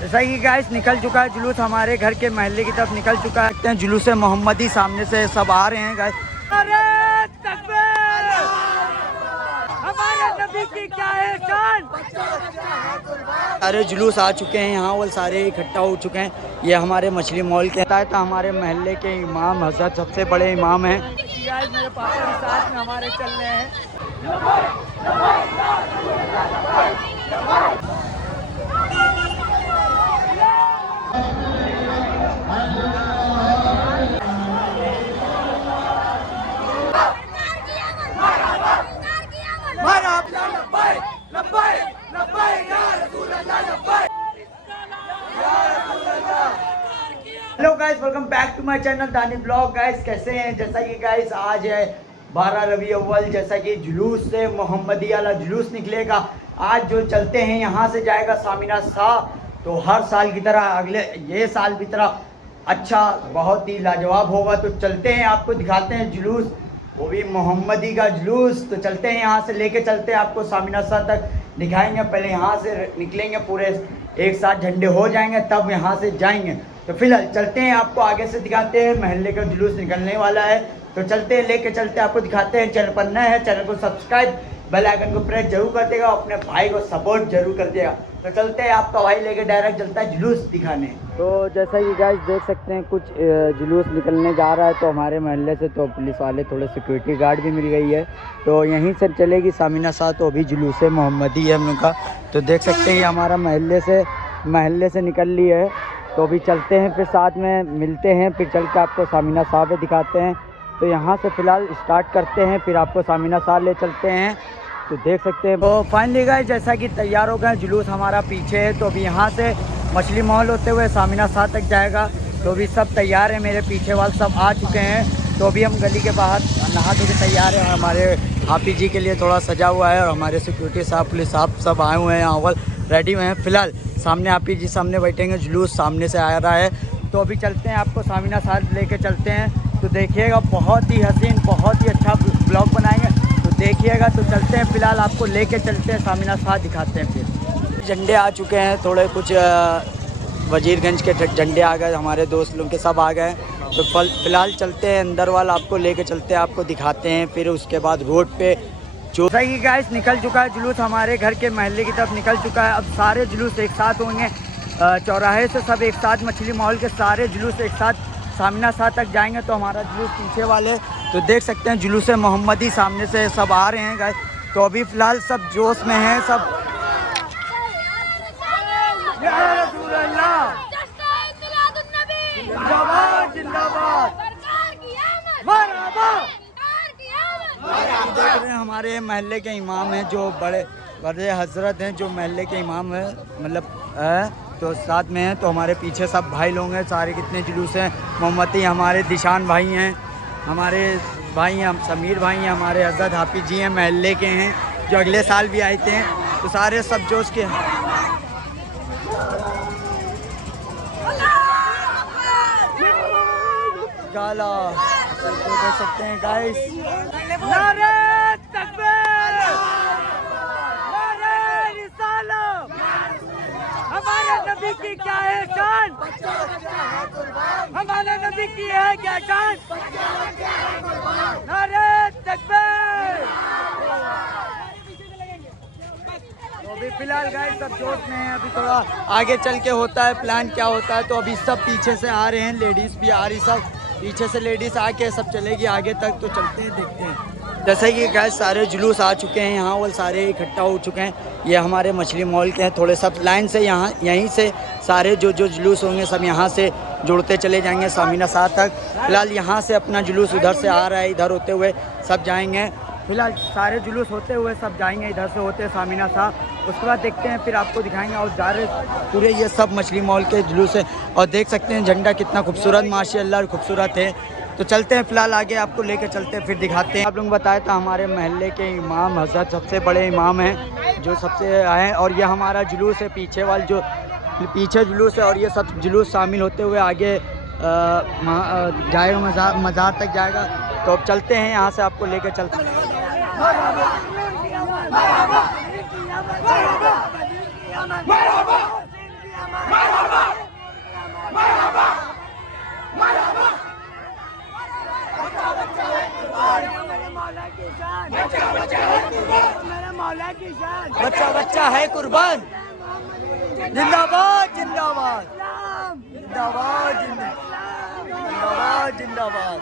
जैसा कि गाइस निकल चुका है जुलूस, हमारे घर के महल्ले की तरफ निकल चुका है। जुलूस मोहम्मदी सामने से सब आ रहे हैं गाइस। अरे तकबीर, हमारे नबी की क्या है शान। सारे जुलूस आ चुके हैं यहाँ, वो सारे इकट्ठा हो चुके हैं। ये हमारे मछली मॉल के था हमारे महल्ले के इमाम हजरत सबसे बड़े इमाम हैं। मेरे पापा भी साथ में हमारे चल रहे हैं। Hello guys, welcome back to my channel Dani blog. Guys कैसे हैं? जैसा कि गाइस आज है 12 रबी अव्वल, जैसा कि जुलूस से मोहम्मदी वाला जुलूस निकलेगा। आज जो चलते हैं यहाँ से जाएगा सामिना शाह। तो हर साल की तरह अगले ये साल की तरह अच्छा बहुत ही लाजवाब होगा। तो चलते हैं, आपको दिखाते हैं जुलूस, वो भी मोहम्मदी का जुलूस। तो चलते हैं, यहाँ से लेके चलते हैं आपको सामिना शाह तक दिखाएंगे। पहले यहाँ से निकलेंगे, पूरे एक साथ झंडे हो जाएंगे, तब यहाँ से जाएंगे। तो फिलहाल चलते हैं, आपको आगे से दिखाते हैं। महल्ले का जुलूस निकलने वाला है, तो चलते हैं, लेके चलते हैं, आपको दिखाते हैं। चैनल पर नए हैं, चैनल को सब्सक्राइब, बेल आइकन को प्रेस जरूर कर देगा, अपने भाई को सपोर्ट जरूर कर देगा। तो चलते हैं, आपका भाई लेके डायरेक्ट चलता है जुलूस दिखाने। तो जैसा कि गाइस देख सकते हैं, कुछ जुलूस निकलने जा रहा है तो हमारे महल्ले से, तो पुलिस वाले थोड़े सिक्योरिटी गार्ड भी मिल गई है। तो यहीं से चलेगी सामिना शाह। तो अभी जुलूस मोहम्मदी है हम लोग का। तो देख सकते हैं हमारा महल्ले से निकल ली है। तो अभी चलते हैं, फिर साथ में मिलते हैं, फिर चल के आपको सामिना शाह पे दिखाते हैं। तो यहाँ से फ़िलहाल स्टार्ट करते हैं, फिर आपको सामिना शाह ले चलते हैं। तो देख सकते हैं। तो फाइनली गाइस जैसा कि तैयार हो गए, जुलूस हमारा पीछे है। तो अभी यहाँ से मछली मॉल होते हुए सामिना शाह तक जाएगा। तो अभी सब तैयार है, मेरे पीछे वाले सब आ चुके हैं। तो अभी हम गली के बाहर नहा धो के तैयार हैं। हमारे हाफी जी के लिए थोड़ा सजा हुआ है, और हमारे सिक्योरिटी साहब, पुलिस साहब सब आए हुए हैं यहाँ रेडी हुए हैं। फिलहाल सामने हाफी जी सामने बैठेंगे, जुलूस सामने से आ रहा है। तो अभी चलते हैं, आपको सामिना शाह लेके चलते हैं। तो देखिएगा, बहुत ही हसीन, बहुत ही अच्छा ब्लॉग बनाएंगे, तो देखिएगा। तो चलते हैं, फिलहाल आपको लेके चलते हैं, सामिना शाह दिखाते हैं। फिर झंडे आ चुके हैं, थोड़े कुछ वजीरगंज के झंडे आ गए, हमारे दोस्त लोग के सब आ गए। तो फिलहाल चलते हैं अंदर वाला, आपको लेके चलते हैं, आपको दिखाते हैं। फिर उसके बाद रोड पे जो सही गाइस निकल चुका है जुलूस, हमारे घर के महल्ले की तरफ निकल चुका है। अब सारे जुलूस एक साथ होंगे, चौराहे से सब एक साथ, मछली मॉल के सारे जुलूस एक साथ सामिना शाह तक जाएंगे। तो हमारा जुलूस पीछे वाले तो देख सकते हैं, जुलूस मोहम्मदी सामने से सब आ रहे हैं गाइस। तो अभी फ़िलहाल सब जोश में हैं सब। जिंदाबाद जिंदाबाद, देख रहे हैं हमारे महल्ले के इमाम हैं, जो बड़े बड़े हजरत हैं, जो महल्ले के इमाम हैं, मतलब तो साथ में हैं। तो हमारे पीछे सब भाई लोग हैं, सारे कितने जुलूस हैं मोहम्मदी। हमारे दिशान भाई हैं, हमारे भाई हैं, समीर भाई हैं, हमारे हजरत हाफिज जी हैं, महल्ले के हैं, जो अगले साल भी आए थे। तो सारे सब जोश के गाला तो देख सकते हैं गाइस। नारे तकबीर, नारे रिसालत, हमारे नबी की क्या है शान, हमारे नबी की है क्या शान। नारे तकबीर। तो अभी फिलहाल गाइस सब जोश में हैं, अभी थोड़ा आगे चल के होता है प्लान क्या होता है। तो अभी सब पीछे से आ रहे हैं, लेडीज़ भी आ रही, सब पीछे से लेडीज़ आके सब चलेगी आगे तक। तो चलते हैं, देखते हैं। जैसे कि गाइस सारे जुलूस आ चुके हैं यहाँ, वो सारे इकट्ठा हो चुके हैं। ये हमारे मछली मॉल के हैं, थोड़े सब लाइन से यहाँ यहीं से सारे जो जुलूस होंगे सब यहाँ से जुड़ते चले जाएंगे सामिना शाह तक। फिलहाल यहाँ से अपना जुलूस उधर से आ रहा है, इधर होते हुए सब जाएंगे। फिलहाल सारे जुलूस होते हुए सब जाएंगे, इधर से होते सामिना शाह। उसके बाद देखते हैं, फिर आपको दिखाएंगे। और जा रहे पूरे ये सब मछली मॉल के जुलूस है, और देख सकते हैं झंडा कितना खूबसूरत, माशाल्लाह खूबसूरत है। तो चलते हैं, फिलहाल आगे आपको लेके चलते हैं, फिर दिखाते हैं। आप लोग बताए था हमारे महल्ले के इमाम हजरत सबसे बड़े इमाम हैं, जो सबसे आए हैं। और ये हमारा जुलूस है, पीछे वाले जो पीछे जुलूस है, और ये सब जुलूस शामिल होते हुए आगे जाएगा, मज़ार तक जाएगा। तो अब चलते हैं, यहाँ से आपको लेके चलते हैं। बच्चा है कुर्बान। जिंदाबाद जिंदाबाद जिंदाबाद जिंदाबाद जिंदाबाद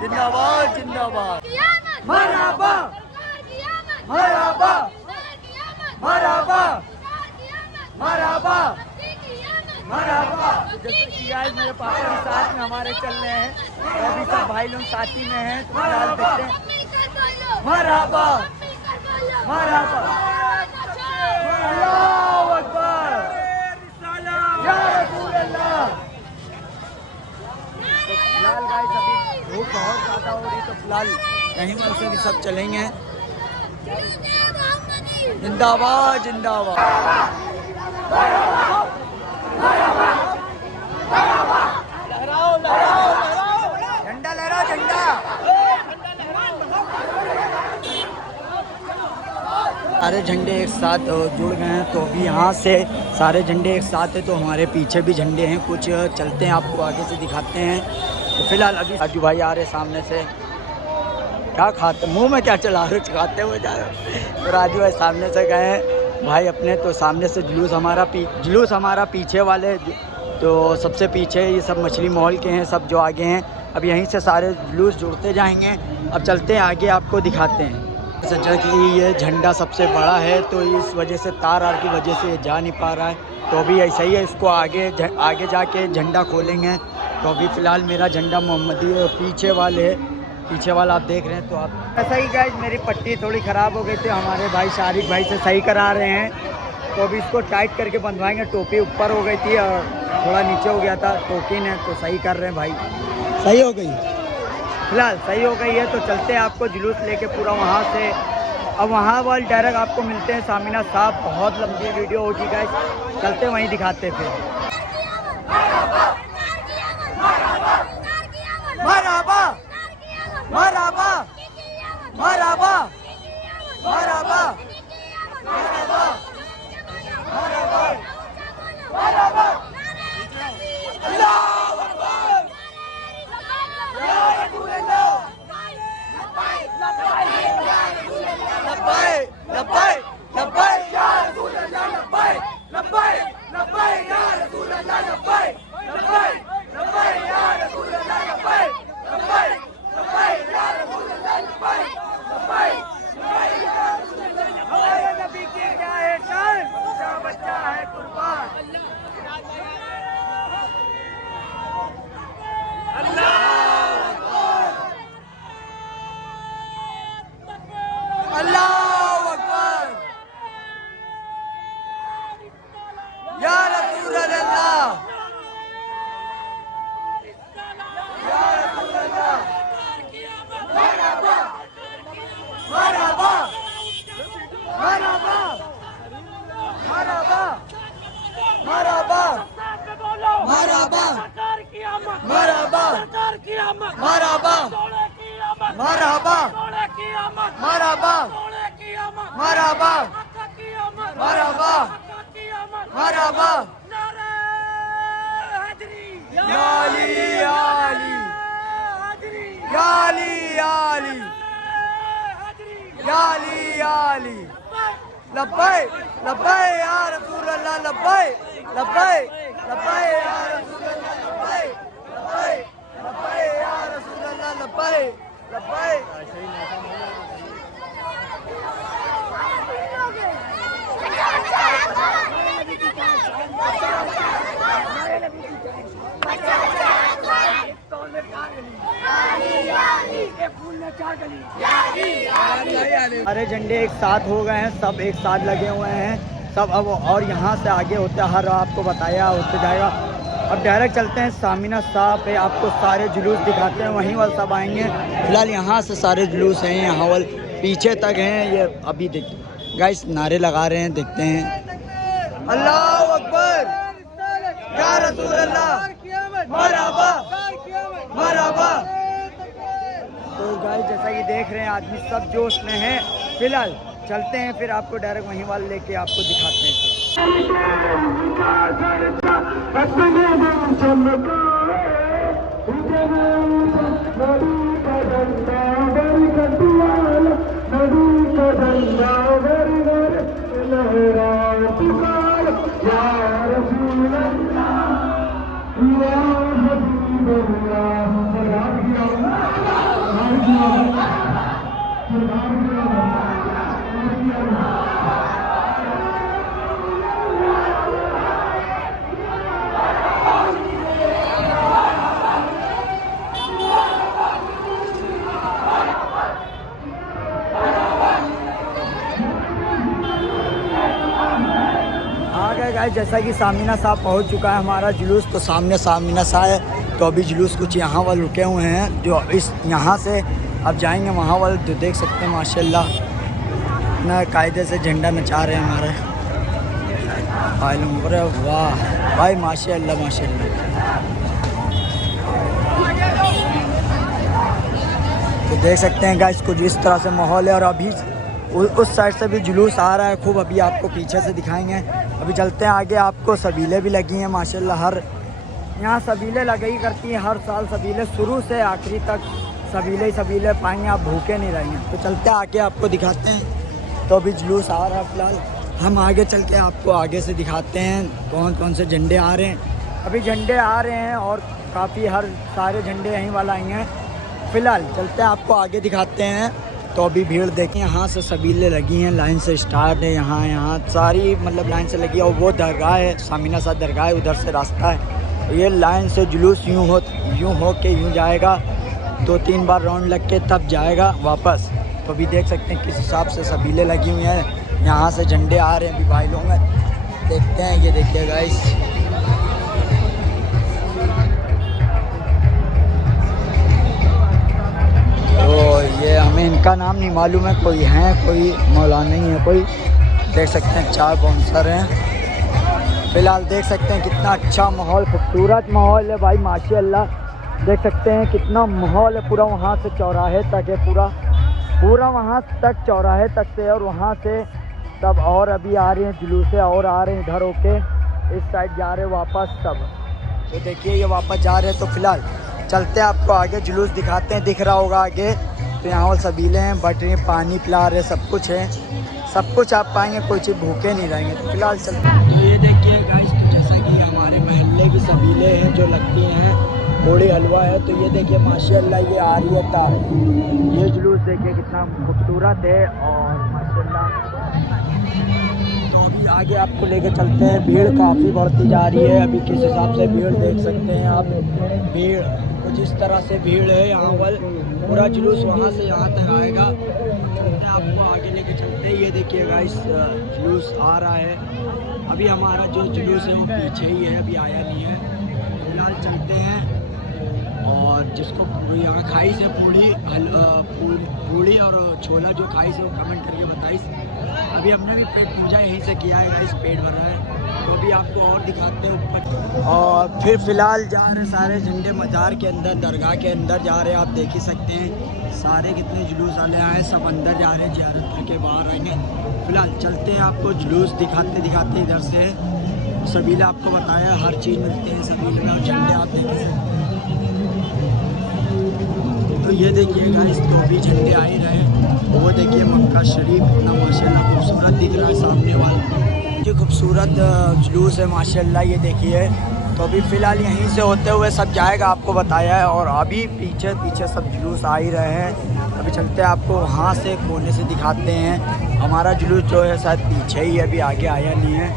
जिंदाबाद जिंदाबाद। मरहबा मरहबा मरहबा मरहबा मरहबा। जैसे कि गाइस मेरे पापा भी साथ में हमारे चल रहे हैं, अभी सब भाई लोग साथी में हैं, तो फिलहाल देखते हैं। मरहबा मरहबा अल्लाहू अकबर या रसूल अल्लाह। तो फिलहाल गाइस अभी धूप बहुत ज़्यादा हो रही, तो फिलहाल कहीं पर से भी सब चलेंगे। जिंदाबाद जिंदाबाद। लहराओ लहराओ झंडा लहराओ झंडा। सारे झंडे एक साथ जुड़ गए हैं, तो अभी यहाँ से सारे झंडे एक साथ हैं, तो हमारे पीछे भी झंडे हैं कुछ। चलते हैं, आपको आगे से दिखाते हैं। तो फिलहाल अभी राजू भाई आ रहे सामने से। क्या खाते मुंह में क्या चला रहे, खाते हुए जा रहे। तो राजू भाई सामने से गए भाई अपने, तो सामने से जुलूस हमारा पीछे वाले, तो सबसे पीछे ये सब मछली मॉल के हैं, सब जो आगे हैं। अब यहीं से सारे जुलूस जुड़ते जाएंगे। अब चलते हैं आगे, आपको दिखाते हैं। सोचा कि ये झंडा सबसे बड़ा है, तो इस वजह से तार की वजह से ये जा नहीं पा रहा है, तो अभी ऐसा ही है, इसको आगे जाके झंडा खोलेंगे। तो अभी फ़िलहाल मेरा झंडा मोहम्मदी पीछे वाला आप देख रहे हैं। तो आप ऐसा ही गाइस, मेरी पट्टी थोड़ी ख़राब हो गई थी, हमारे भाई शारिक भाई से सही करा रहे हैं। तो अभी इसको टाइट करके बंधवाएंगे। टोपी ऊपर हो गई थी और थोड़ा नीचे हो गया था, टोकिन है, तो सही कर रहे हैं भाई। सही हो गई, फिलहाल सही हो गई है। तो चलते हैं, आपको जुलूस लेके पूरा वहाँ से। अब वहाँ वाले डायरेक्ट आपको मिलते हैं सामिना साहब। बहुत लंबी वीडियो होगी गाइस, चलते वहीं दिखाते फिर। मरहबा मरहबा मरहबा मरहबा मरहबा मरहबा मरहबा मरहबा। अल्लाहू अकबर या रसूल अल्लाह। लब्बाइक लब्बाइक लब्बाइक या रसूल अल्लाह। लब्बाइक लब्बाइक लब्बाइक या रसूल अल्लाह। लब्बाइक लब्बाइक लब्बाइक या रसूल अल्लाह। लब्बाइक लब्बाइक लब्बाइक या रसूल अल्लाह। लब्बाइक लब्बाइक लब्बाइक या रसूल अल्लाह। हमारे नबी की क्या है शान, उसका बच्चा है कुर्बान। अल्लाहू अकबर या रसूल अल्लाह या रसूल अल्लाह। मरहबा मरहबा मरहबा मरहबा मरहबा मरहबा मरहबा मरहबा मरहबा मरहबा मरहबा मरहबा मरहबा। या अली या अली या अली या अली या अली या अली। लब्बाइक लब्बाइक या रसूल अल्लाह। लब्बाइक लब्बाइक लब्बाइक या रसूल अल्लाह। लब्बाइक लब्बाइक लब्बाइक या रसूल अल्लाह। लब्बाइक लब्बाइक। सारे झंडे एक साथ हो गए हैं, सब एक साथ लगे हुए हैं सब। अब और यहाँ से आगे होता हर आपको बताया होते जाएगा। अब डायरेक्ट चलते हैं सामिना साहब पे, आपको सारे जुलूस दिखाते हैं, वहीं वाले सब आएंगे। फिलहाल यहाँ से सारे जुलूस हैं, यहाँ वाले पीछे तक हैं। ये अभी देख गाइस नारे लगा रहे हैं, देखते हैं। अल्लाहू अकबर या रसूल अल्लाह। मरहबा मरहबा। तो गाइस जैसा कि देख रहे हैं, आदमी सब जोश में हैं। फिलहाल चलते हैं, फिर आपको डायरेक्ट वहीं वाले लेके आपको दिखाते हैं। गाइस जैसा कि सामिना साहब पहुंच चुका है हमारा जुलूस, तो सामने सामिना साहब है। तो अभी जुलूस कुछ यहाँ वाले रुके हुए हैं जो इस यहाँ से अब जाएंगे वहाँ वाले। तो देख सकते हैं माशाल्लाह इतना कायदे से झंडा नचा रहे हैं हमारे भाई लोग। वाह भाई माशाल्लाह माशाल्लाह। तो देख सकते हैं गाइस कुछ इस तरह से माहौल है। और अभी उस साइड से भी जुलूस आ रहा है खूब, अभी आपको पीछे से दिखाएंगे। अभी चलते हैं आगे, आपको सबीलें भी लगी हैं माशाल्लाह। हर यहाँ सबीलें लगी करती हैं हर साल, सबीलें शुरू से आखिरी तक सबीलें ही सबीलें पाएंगे, आप भूखे नहीं रहेंगे। तो चलते हैं आगे आपको दिखाते हैं। तो अभी जुलूस आ रहा है फ़िलहाल, हम आगे चल के आपको आगे से दिखाते हैं कौन कौन से झंडे आ रहे हैं। अभी झंडे आ रहे हैं और काफ़ी सारे झंडे यहीं वाला आई हैं। फ़िलहाल चलते हैं आपको आगे दिखाते हैं। तो अभी भीड़ देखें, यहाँ से सबीलें लगी हैं, लाइन से स्टार्ट है, यहाँ सारी मतलब लाइन से लगी है। और वो दरगाह है, सामिना साहब दरगाह है, उधर से रास्ता है। तो ये लाइन से जुलूस यूँ हो के यूँ जाएगा, 2-3 बार राउंड लग के तब जाएगा वापस। तो अभी देख सकते हैं किस हिसाब से सबीलें लगी हुई हैं, यहाँ से झंडे आ रहे हैं। अभी भाई लोग देखते हैं, ये देखिए गाइस तो ये हमें इनका नाम नहीं मालूम है, कोई हैं कोई मौलाना ही है कोई। देख सकते हैं 4 बाउंसर हैं। फ़िलहाल देख सकते हैं कितना अच्छा माहौल, खूबसूरत माहौल है भाई माशाल्लाह। देख सकते हैं कितना माहौल है, पूरा वहाँ से चौराहे तक है, पूरा वहाँ तक चौराहे तक से। और वहाँ से सब और अभी आ रहे हैं जुलूसे और आ रहे हैं इधर होके इस साइड जा रहे हैं वापस सब। तो देखिए ये वापस जा रहे हैं। तो फ़िलहाल चलते हैं आपको आगे जुलूस दिखाते हैं, दिख रहा होगा आगे। तो यहाँ और सबीलें हैं, बटरी पानी पिला रहे, सब कुछ है, सब कुछ आप पाएंगे, कोई चीज़ भूखे नहीं रहेंगे। तो फिलहाल चलते हैं। तो ये देखिए गाइस, तो जैसा कि हमारे महल्ले की सबीलें हैं जो लगती हैं, थोड़ी हलवा है। तो ये देखिए माशाल्लाह ये आ रही है तार, ये जुलूस देखिए कितना खूबसूरत है और माशाल्लाह। तो अभी आगे आपको लेके चलते हैं। भीड़ काफ़ी बढ़ती जा रही है, अभी किस हिसाब से भीड़ देख सकते हैं आप। भीड़ कुछ इस तरह से भीड़ है यहाँ पर, पूरा जुलूस वहाँ से यहाँ तक आएगा। आपको आगे लेके चलते हैं। ये देखिए गाइस जुलूस आ रहा है। अभी हमारा जो जुलूस है वो पीछे ही है, अभी आया नहीं है। फिलहाल चलते हैं। और जिसको यहाँ खाई से पूड़ी और छोला जो खाई से वो कमेंट करके बताइए। अभी हमने भी पेट पूजा यहीं से किया है, इस पेट भर रहा है। तो अभी आपको और दिखाते हैं ऊपर। और फिर फ़िलहाल जा रहे सारे झंडे मज़ार के अंदर, दरगाह के अंदर जा रहे हैं। आप देख ही सकते हैं सारे कितने जुलूस वाले आए, सब अंदर जा रहे हैं, ज़ियारत करके बाहर आएंगे। फ़िलहाल चलते हैं, आपको जुलूस दिखाते दिखाते इधर से सबीला आपको बताया, हर चीज़ मिलती है सबीले में। और झंडे आप देख सकते हैं। तो ये देखिए गाइस, तो अभी झंडे आ ही रहे। वो देखिए मक्का शरीफ इतना माशाल्लाह खूबसूरत दिख रहा है सामने वाला, जो खूबसूरत जुलूस है माशाल्लाह। ये देखिए तो अभी फ़िलहाल यहीं से होते हुए सब जाएगा, आपको बताया है। और अभी पीछे पीछे सब जुलूस आ ही रहे हैं। अभी चलते हैं, आपको वहाँ से कोने से दिखाते हैं। हमारा जुलूस जो है शायद पीछे ही, अभी आगे आया नहीं है।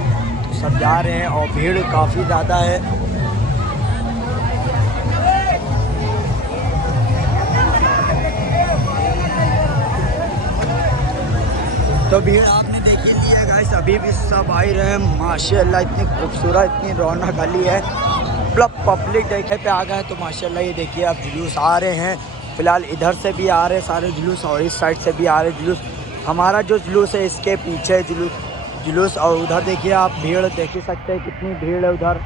तो सब जा रहे हैं और भीड़ काफ़ी ज़्यादा है। तो भीड़ आपने देखी ली है गाइस, अभी भी सब आ ही रहे हैं माशाल्लाह। इतनी खूबसूरत, इतनी रौनक गली है, मतलब पब्लिक देखे पे आ गए हैं। तो माशाल्लाह ये देखिए अब जुलूस आ रहे हैं। फ़िलहाल इधर से भी आ रहे हैं सारे जुलूस और इस साइड से भी आ रहे जुलूस। हमारा जो जुलूस है इसके पीछे जुलूस। और उधर देखिए आप भीड़ देख ही सकते हैं कितनी भीड़ है उधर।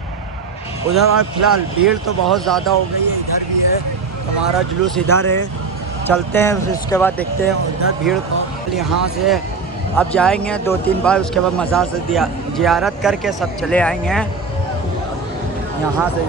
फ़िलहाल भीड़ तो बहुत ज़्यादा हो गई है, इधर भी है। हमारा जुलूस इधर है, चलते हैं फिर उसके बाद देखते हैं उधर भीड़ को। यहाँ से अब जाएंगे 2-3 बार, उसके बाद मज़ार से ज़ियारत करके सब चले आएंगे यहाँ से।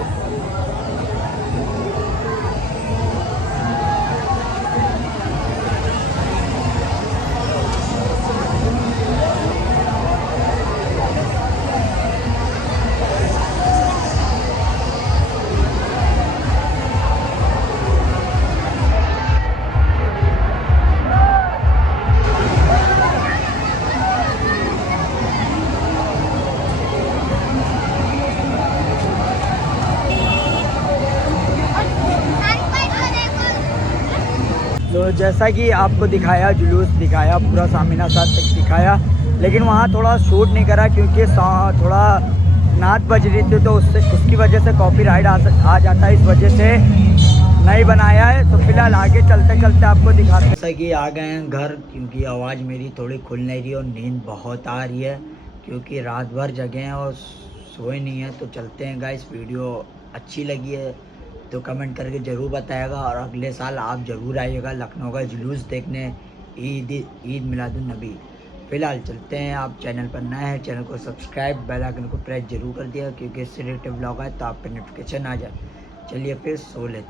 तो जैसा कि आपको दिखाया, जुलूस दिखाया, पूरा सामिना साथ तक दिखाया, लेकिन वहाँ थोड़ा शूट नहीं करा क्योंकि थोड़ा नाच बज रही थी, तो उसकी वजह से कॉपीराइट आ जाता है, इस वजह से नहीं बनाया है। तो फिलहाल आगे चलते चलते आपको दिखाते, जैसा कि आ गए हैं घर, क्योंकि आवाज़ मेरी थोड़ी खुल नहीं रही और नींद बहुत आ रही है, क्योंकि रात भर जगे हैं और सोए नहीं है। तो चलते हैं गाइस, वीडियो अच्छी लगी है तो कमेंट करके ज़रूर बताएगा, और अगले साल आप ज़रूर आइएगा लखनऊ का जुलूस देखने, ईद मिलादुन्नबी। फिलहाल चलते हैं, आप चैनल पर नए हैं चैनल को सब्सक्राइब, बेल आइकन को प्रेस जरूर कर दिया, क्योंकि इससे रिलेटेड ब्लॉग है तो आप पे नोटिफिकेशन आ जाए। चलिए फिर सो लेते हैं।